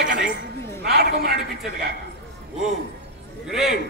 లేకనే నాటకం నడిపించేది కాక. ఓ గ్రేట్.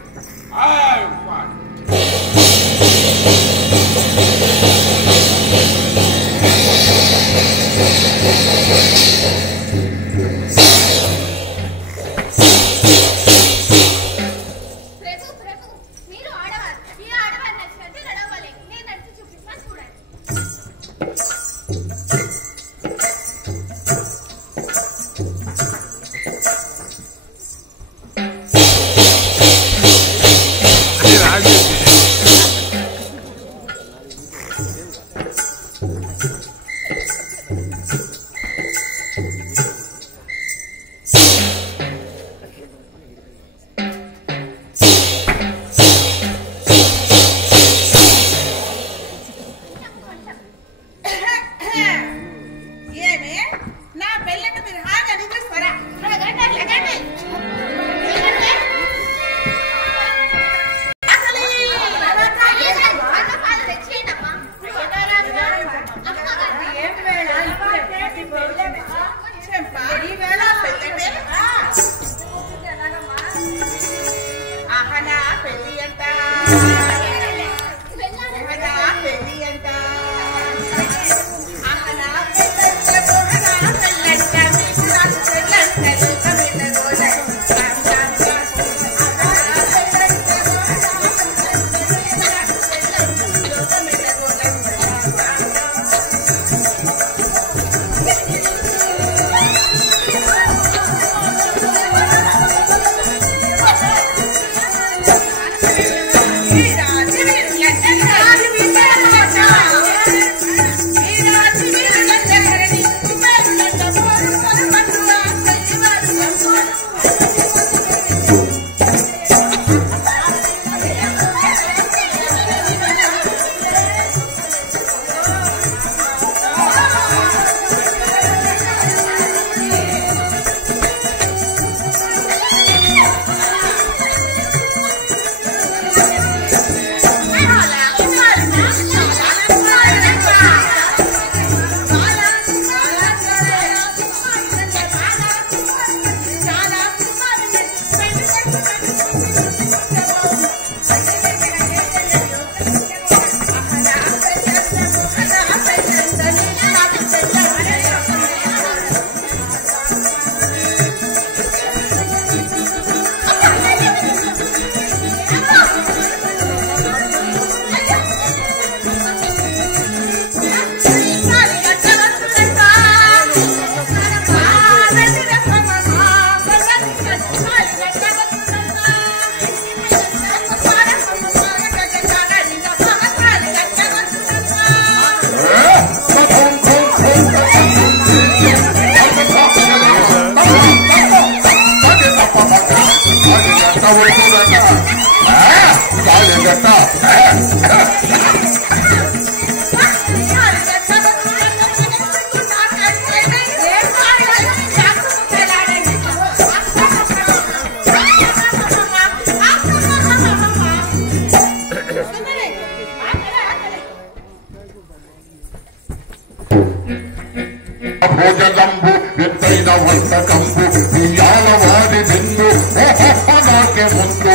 భోజనంబు ఎత్తైన వంటకంబు ఇయాల వారి బిందు నాకే ముందు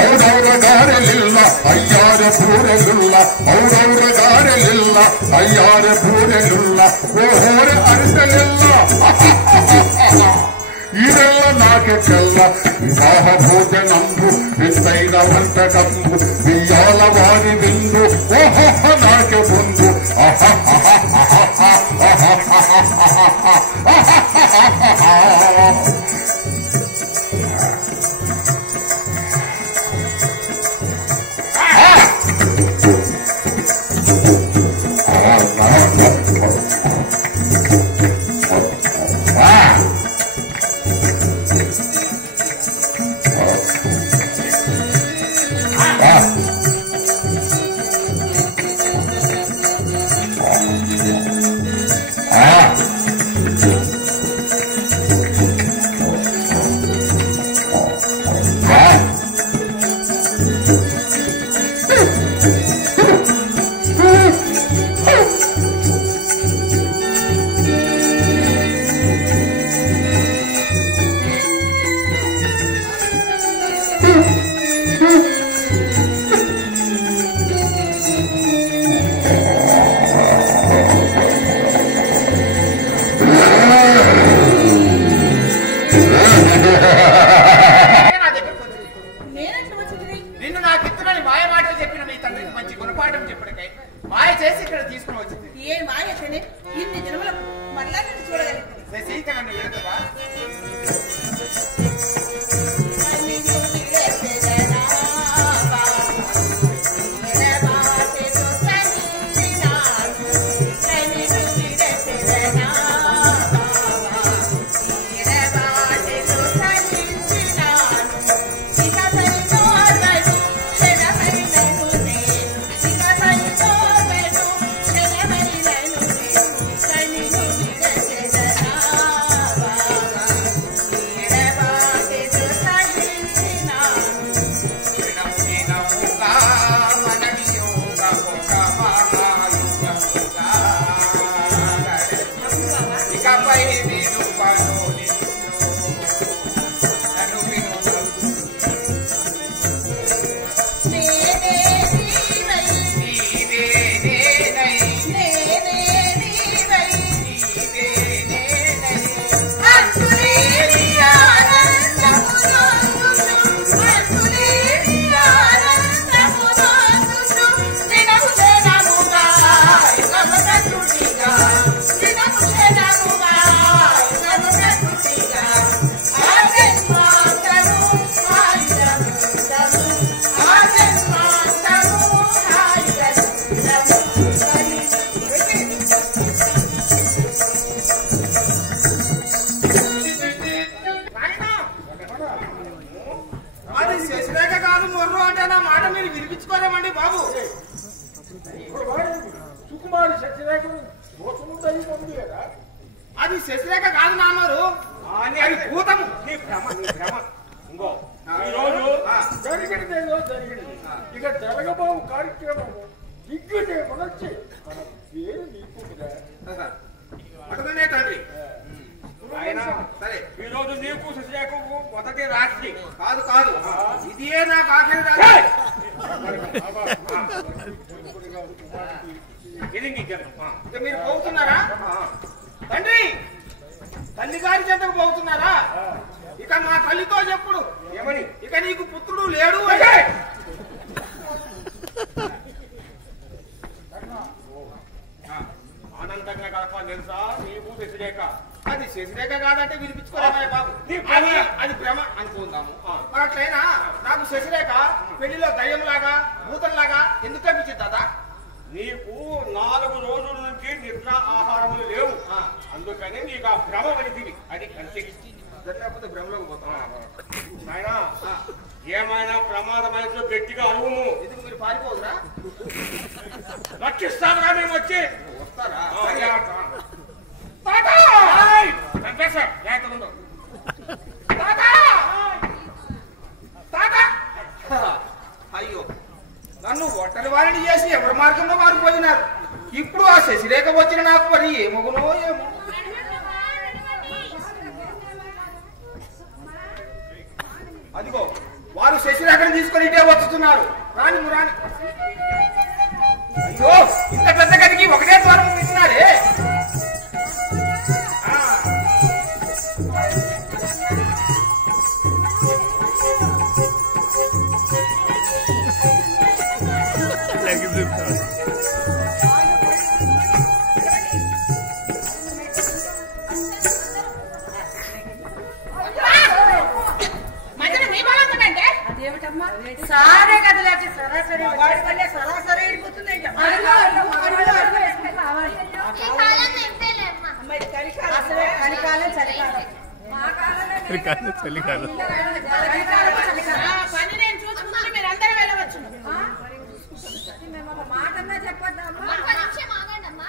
ఔరౌర గారెలిల్ల అయ్యార పూరెలుల్ల ఔరౌర గారెలిల్ల అయ్యార పూరెలుల్ల ఓహోర అరిసెలిల్ల ಇದೆಲ್ಲ ನಾಕೆಲ್ಲ ವಿವಾಹ ಭೋಜನಂಬು ಎತ್ತೈನ వంటకంబు ఇయాల వారి బిందు ఓహో నాకే ముందు మొర్రు మొర్రు అంటే నా మాట మీరు వినిపించుకోలేమండి బాబు. సుకుమారి శశిరేఖను దోషముందని ఉంది కదా. అది శశిరేఖ కాదు నాన్నరు, అది భూతము. నీ భ్రమ ఇంకో ఈరోజు జరిగినది ఏదో జరిగింది. ఇక జరగబోవు కార్యక్రమము దిగ్గుటే మనొచ్చి మన పేరు నీకు అటునే తండ్రి. ఆయన సరే ఈ రోజు నీకు శశిరేఖకు మొదటి రాత్రి కాదు కాదు, ఇదే నాకు ఆఖరి రాత్రి. ఇక మీరు పోతున్నారా తండ్రి? తల్లి గారి చెంతకు పోతున్నారా? ఇక మా తల్లితో చెప్పుడు ఏమని? ఇక నీకు పుత్రుడు లేడు. ఆనందంగా గడపాలి తెలుసా నీకు శశిరేఖ. అది శశిరేఖ కాదంటే వినిపించుకోలేమా బాబు? అది భ్రమ అనుకుందాము. మరి అట్లయినా నాకు శశిరేఖ పెళ్లిలో దయ్యంలాగా భూతంలాగా ఎందుకు అనిపించింది తాత? నీకు 4 రోజుల నుంచి నిద్ర ఆహారములు లేవు, అందుకని నీకు ఆ భ్రమ పడితివి. అది అంతే. లేకపోతే భ్రమలోకి పోతాం. ఆయన ఏమైనా ప్రమాదమైతే గట్టిగా అరువుము. ఎందుకు మీరు పారిపోదురా? రక్షిస్తాముగా మేము వచ్చి. వస్తారా? అయ్యో, నన్ను ఒంటరి వారిని చేసి ఎవరి మార్గంలో వారు పోయినారు. ఇప్పుడు ఆ శశిరేఖ వచ్చిన నాకు మరి ఏమగునో ఏమో. అదిగో వారు శశిరేఖను తీసుకొని ఇటే వస్తున్నారు. రాని మురాని. అయ్యో, ఇంత పెద్ద గదికి ఒకటే ద్వారం ఇస్తున్నారే. సారే కదలేక సరాసరి వాడి వల్ల సరాసరి వెళ్ళిపోతుంది. కలికాలం చలికాలం చలికాలం పని నేను చూసుకుంటే మీరు అందరూ వెళ్ళవచ్చు. మేము ఒక మాటన్నా చెప్పొద్దమ్మా.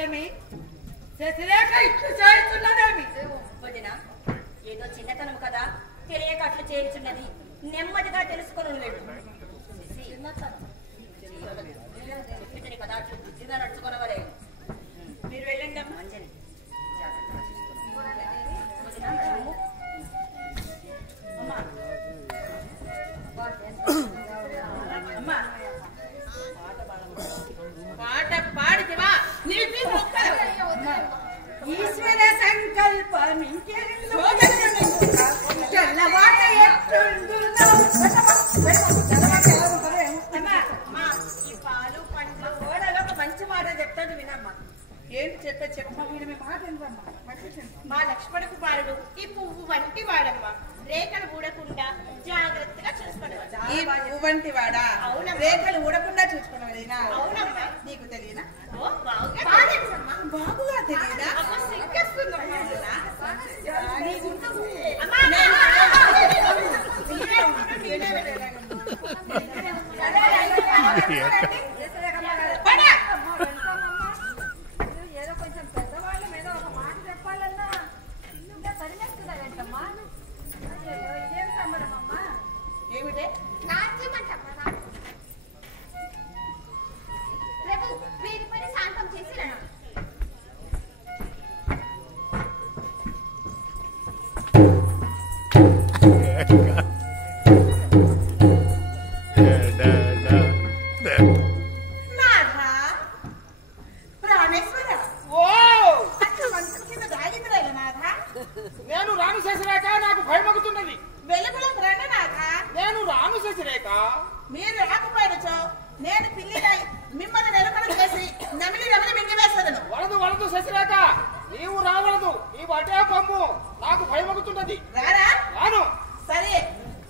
ఏమి శశిరేఖ ఇట్లు చేస్తున్నదేమి? వదినా, ఏదో చిన్నతనం కదా, తెలియక అట్లు చేయుచున్నది. నెమ్మదిగా తెలుసుకొని లేదు కదా, అట్లు బుద్ధిగా నడుచుకున్నవరే. మీరు వెళ్ళండి అమ్మా. అంజని అమ్మా పాట పాడితివా? ఈశ్వర సంకల్పం ఈ పాలు పండ్లు ఓడలో ఒక మంచి మాట చెప్తాడు వినమ్మా. ఏంటి చెప్పమ్మా? వీడు మీ మాట ఏంటమ్మా? మా లక్ష్మణ కుమారుడు ఈ పువ్వు వంటి వాడమ్మా. రేఖలు ఊడకుండా జాగ్రత్తగా చూసుకోవాలి. ఈ పువ్వు వంటి వాడా? అవునమ్మా. రేఖలు ఊడకుండా చూసుకున్నావా? అవునమ్మా. నీకు తెలియనా? బాగుగా తెలియదా? ఏదో కొంచెం పెద్దవాళ్ళం ఏదో ఒక మాట చెప్పాలన్నా సరిచేస్తున్నారంటమ్మా. ఇదేం సంబరం అమ్మా? ఏమిటే నాట్యమంటమ్మా. రేపు వీరి పని శాంతం చేసి రండి. నేను రాను శశిరేఖ, నాకు భయమగుతున్నది. వెలుగులకు రండి నాథ. నేను రాను శశిరేఖ. మీరు రాకపోయినచో నేను పిల్లినై మిమ్మల్ని నిలకడ చేసి నమిలి నమిలి మింగివేస్తాను. వలదు వలదు శశిరేఖ, నీవు రావలదు. నీవు అటే పొమ్ము, నాకు భయమగుతున్నది. రారా? రాను. సరే,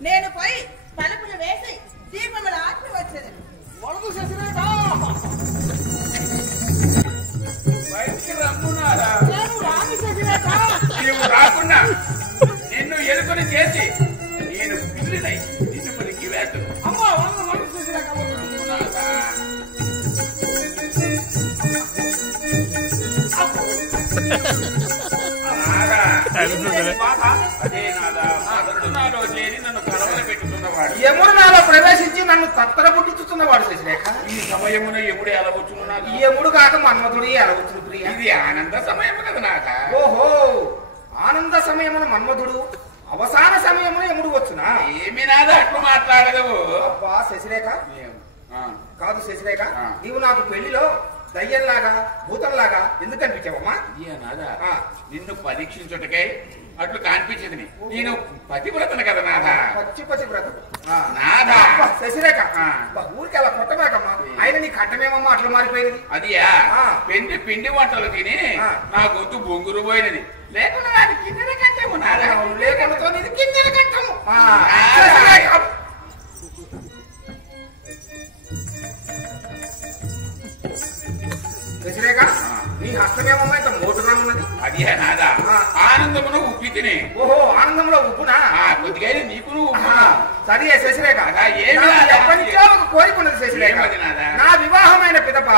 నేను పోయి తలుపులు వేసి దీపములు ఆర్పి వచ్చేది. వలదు శశిరేఖ. బయటికి రమ్మున్నారా? నేను రాను శశిరేఖ. నీవు రాకుండా నిన్ను ఎలుకని చేసి పిల్లినై నిన్ను పలికి వేద్దు అమ్మా వంద మనసు శశిరేఖ అదే నాదా సోదరుడు నాలో చేరి నన్ను కలవర పెట్టుతున్నవాడు యముడు నాలో ప్రవేశించి నన్ను తత్తర పుట్టించుతున్నవాడు శశిరేఖ. ఈ సమయమున ఎముడే అలవచ్చును నాకు యముడు కాక మన్మధుడు అలవచ్చును ప్రియ. ఇది ఆనంద సమయం కదా నాక ఓహో, ఆనంద సమయమున మన్మధుడు, అవసాన సమయమున యముడు వచ్చునా? ఏమి నాదా అట్లు మాట్లాడగవు అబ్బా శశిరేఖ, కాదు శశిరేఖ, నీవు నాకు పెళ్లిలో దయ్యంలాగా భూతంలాగా ఎందుకు అనిపించావమ్మా? నాదా నిన్ను పరీక్షించుటకై అట్లు కనిపించింది. నేను పతివ్రతను కదా నాదా. పచ్చి వ్రతం నాదా శశిరేఖ, ఊరికి అలా కొట్టబాకమ్మా. ఆయన నీ కట్టమేమమ్మా అట్లా మారిపోయింది? అది పిండి వంటలు తిని నా గొంతు బొంగురు పోయినది. లేకుండా నాది కిందన కట్టము నాదా. లేకుండా నీది కిందన కట్టము. శశిరేఖ, నీ హస్తమేమమ్మా ఇంత మోటుగా ఉన్నది? అది నాదా ఆనందమును ఉప్పి తిని. ఓహో, ఆనందంలో ఉప్పునా? కొద్దిగా నీకు సరే శశిరేఖ, ఏమి ఎప్పటి నుంచో ఒక కోరిక ఉన్నది శశిరేఖ. నా వివాహమైన పిదప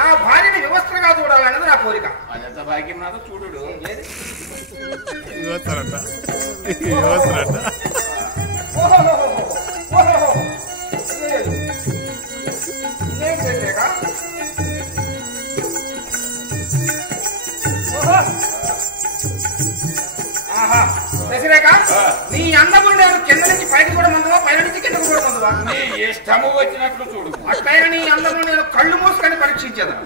నా భార్యని వ్యవస్థగా చూడాలన్నది నా కోరిక. అదంత భాగ్యం నాదో చూడు. శశిరేఖ, శశిరేఖ, నీ అందములు నేను కింద నుంచి పైకి కూడా ముందువా, పైన నుంచి కిందకు కూడా ముందువా? నీ ఇష్టము వచ్చినట్లు చూడు. అట్లయినా నీ అందములు నేను కళ్ళు మూసుకొని పరీక్షించదు.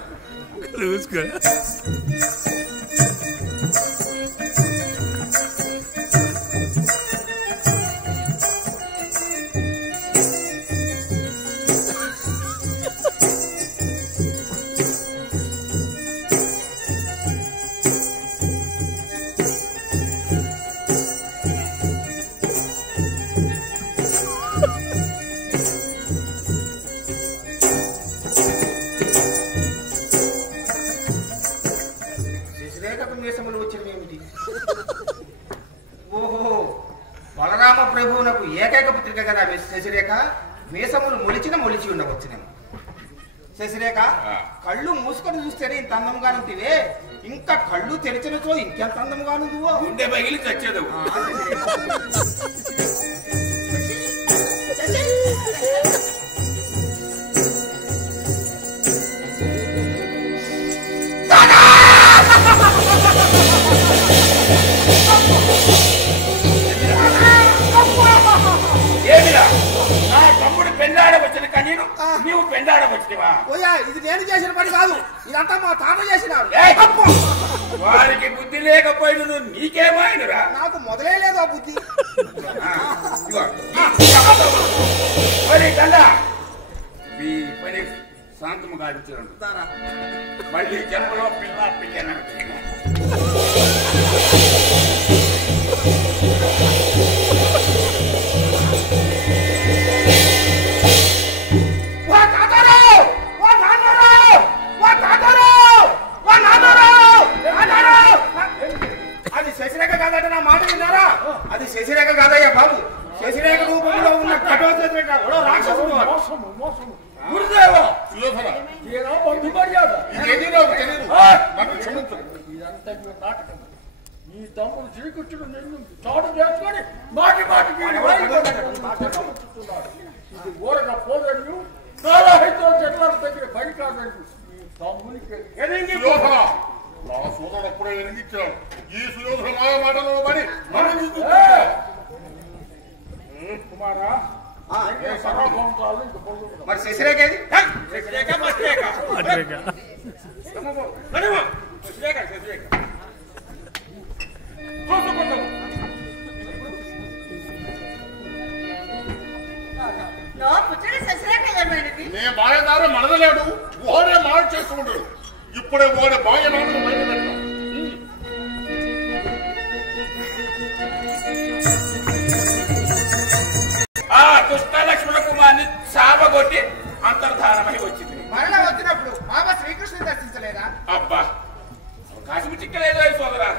మీసములు వచ్చినవి ఏమిటి? ఓహో, బలరామ ప్రభువునకు ఏకైక పుత్రిక కదా శశిరేఖ. మీసములు మొలిచి ఉండవచ్చునేమో. శశిరేఖ, కళ్ళు మూసుకొని చూస్తేనే ఇంత అందముగా ఉంటివే, ఇంకా కళ్ళు తెరిచినచో ఇంకెంత అందముగా నువ్వు. గుండె పగిలి చచ్చేదు. ఏమిరా నా తమ్ముడు పెండాడ వచ్చిన కనీను నీవు పెండాడ వచ్చినవా? ఇది నేను చేసిన పని కాదు, ఇదంతా మా తాత చేసినాడు. వారికి బుద్ధి లేకపోయిన నువ్వు నీకేమైనరా? నాకు మొదలే లేదు ఆ బుద్ధి. మీ పని శాంతము గావించండి. మళ్ళీ జన్మలో పిల్ల అది శశిరేఖ కాదట, నా మాట విన్నారా? అది శశిరేఖ కాదయ్యా బాబు, శశిరేఖ రూపంలో ఉన్న కఠోర రాక్షసుడు. గురుదేవా నాటకం. నీ తమ్ముడు శ్రీకృష్ణుడు నిన్ను చాటు చేసుకొని మాటి మాటికి ఇది ఊరగా పోదన్ను నారాహితో జన్మల దగ్గర బయట కాదండి. ఈ తమ్మునికి నా సోదరుడు అప్పుడే ఎరిగించాడు. ఈ సుయోధన మాయ మాటలో పడి కుమారా మరి శశిరేఖ ఏది? నే మాయదారు మనదలేడు, ఓడే మాయ చేసుకుంటాడు. ఇప్పుడే ఓడే మాయ నాడు బయట పెట్టాం. ఆ దుష్ట లక్ష్మణ కుమార్ని చాపగొట్టి అంతర్ధానమై వచ్చింది. మరణ వచ్చినప్పుడు బాబా శ్రీకృష్ణుని దర్శించలేదా? అబ్బా అవకాశం చిక్కలేదు సోదరా.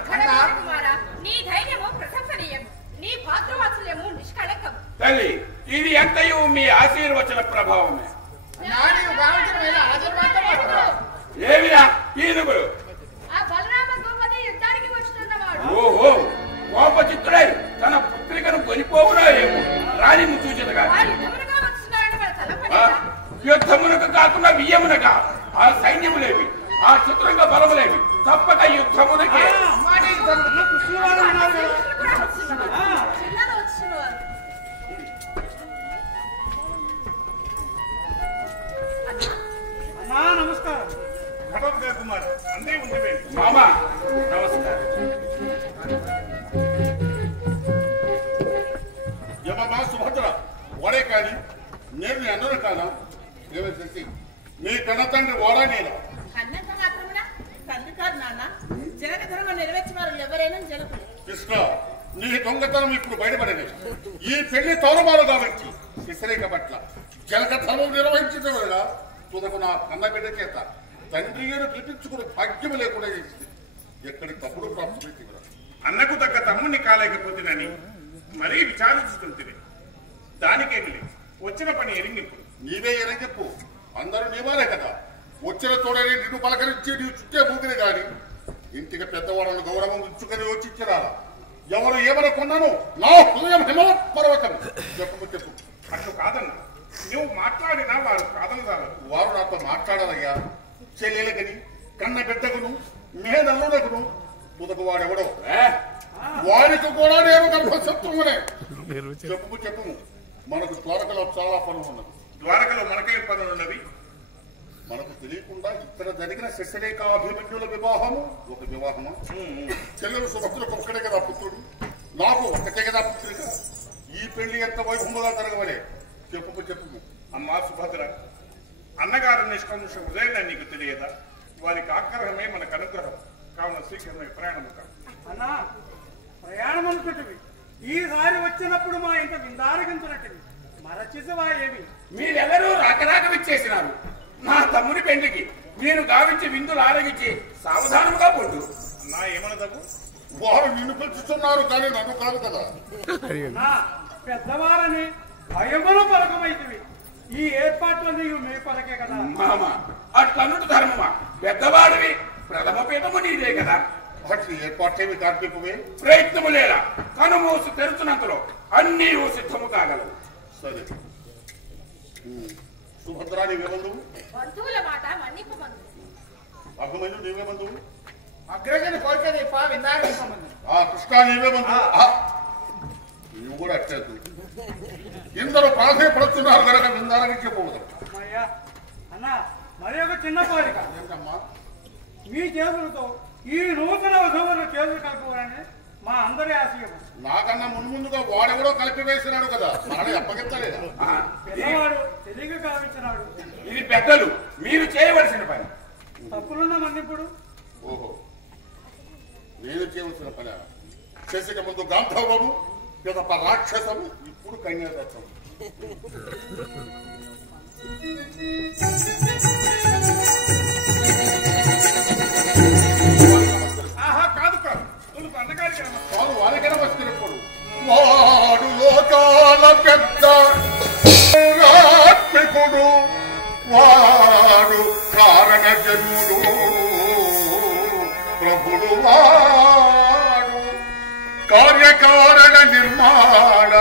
నీ ధైర్యము ప్రశంసనీయం, నీ భాతృవాత్సల్యము నిష్కళంకం. తల్లి ఇది ఎంతయు మీ ఆశీర్వచన ప్రభావమే. ఏమిరా ఈదుగురు? ఓహో కోపచిత్తుడై తన పుత్రికను కొనిపోవునా ఏమో రాణిని చూచెదగా. యుద్ధమునకు కాకుండా వియ్యమునగా ఆ సైన్యములేవి, ఆ చిత్రంగ బలములేవి తప్పక యుద్ధమునకే. నమస్కారం కుమార్. అందే ఉంది మామా నమస్కారం. యమమా సుభద్ర వాడే కాని నేను నీ అన్నను కానా? ఏమేసి నీ కన్న తండ్రి వాడా నేను? అన్నంత మాత్రమున తండ్రి కాదు నాన్న. జనక ధర్మం నెరవేర్చిన వారు ఎవరైనా జనకులు. కృష్ణ నీ దొంగతనం ఇప్పుడు బయటపడేది. ఈ పెళ్లి తోరమాలు కాబట్టి శశిరేఖ పట్ల జనక ధర్మం నిర్వహించడం వల్ల తుదకు నా కన్న బిడ్డ చేత తండ్రిని పిలిపించుకుని భాగ్యం లేకుండా చేసింది. ఎక్కడి తప్పుడు ప్రాప్తి అన్నకు తగ్గ తమ్ముడిని కాలేకపోతేనని మరీ విచారించుతుంటే దానికేమి లేదు. వచ్చిన పని ఎరింగిప్పుడు నీవే ఎరంగిప్పు. అందరూ నీవాలే కదా. వచ్చిన తోడని నిన్ను పలకరించి నీ చుట్టే మూగిని గాని ఇంటికి పెద్దవాళ్ళను గౌరవం ఇచ్చుకొని వచ్చిచ్చిరా. ఎవరు ఏమనుకున్నాను నా హృదయం హిమవత్ పర్వతం. చెప్పు చెప్పు. అట్లు కాదన్నా, నువ్వు మాట్లాడినా వారు కాదనదారు. వారు నాతో మాట్లాడాలయ్యా. చెల్లెలకని కన్న బిడ్డకును మేనల్లునకును తుదకు వాడెవడో వారికి కూడా నేను గర్భశత్రువునే. చెప్పు చెప్పు. మనకు ద్వారకలో చాలా పనులు ఉన్నది. ద్వారకలో మనకే పనులున్నవి. మనకు తెలియకుండా ఇక్కడ జరిగిన శశిరేఖ అభిమన్యుల వివాహము ఒక వివాహము. చెల్లెలు సుభద్రకు ఒక్కడే కదా పుత్రుడు, నాకు ఒక్కటే కదా పుత్రిక. ఈ పెళ్లి ఎంత వైభవంగా జరగవలే. చెప్పు చెప్పు. అమ్మా సుభద్ర, అన్నగారు నిష్కముష హృదయం నీకు తెలియదా? వారికి ఆగ్రహమే మనకు అనుగ్రహం. కావున శీఘ్రమే ప్రయాణం కాదు. అన్నా ప్రయాణం అనుకుంటువి. ఈసారి వచ్చినప్పుడు మా ఇంట విందారగించినట్టు మరచిసవా ఏమి? మీరెల్లరూ రాకరాక విచ్చేసినారు. నా తమ్ముని పెళ్లికి నేను గావించి విందులు ఆరగించి సావధానంగా పొందు. నా ఏమనదవు? వారు నిన్ను పిలుచుతున్నారు కానీ నన్ను కాదు కదా. నా పెద్దవారని భయముల పలకమైతివి. ఈ ఏర్పాట్లు నీవు మీ పలకే కదా. మామ అట్లన్నుడు ధర్మమా? పెద్దవాడివి, ప్రథమ పీఠము నీదే కదా. అట్లు ఏర్పాటేమి కార్తీకమే. ప్రయత్నము లేదా కనుమూసి తెరుచునంతలో అన్నీ సిద్ధము కాగలవు. సరే సుభద్రా నీవే బంధువు? బంధువుల మాట మన్నిపు బంధువు. అభిమన్యు నీవే బంధువు? అగ్రజని కోరికది విందారకి సంబంధం. ఆ కృష్ణ నీవే బంధువు? నువ్వు కూడా అట్టేదు. ఇందరూ ప్రాధాన్యపడుతున్నారు కనుక విందారకి చెప్పకూడదు. అమ్మయ్యా అన్నా, మరి ఒక చిన్న కోరిక. ఏంటమ్మా? మీ చేతులతో ఈ నూతన వధువులు చేతులు కలుపుకోవాలని మా అందరి ఆశయం. నాకన్నా ముందుగా వాడెవడో కలిపి వేసినాడు కదా, మనని అప్పగించలేదా? పెద్దవాడు తెలియక కావించినాడు. ఇది పెద్దలు మీరు చేయవలసిన పని. తప్పులున్న మన్నిప్పుడు. ఓహో, నేను చేయవలసిన పని. శశిక ముందు గాంధర్వము, పిదప రాక్షసము, ఇప్పుడు కన్యాదత్తం. ఆహా కాదు కాదు, నువ్వు అన్నగారికి వారు వారికైనా వస్తున్నప్పుడు వాడు లోకాల పెద్ద రాత్మికుడు, వాడు కారణ జన్ముడు, ప్రభుడు వాడు కార్యకారణ నిర్మాణ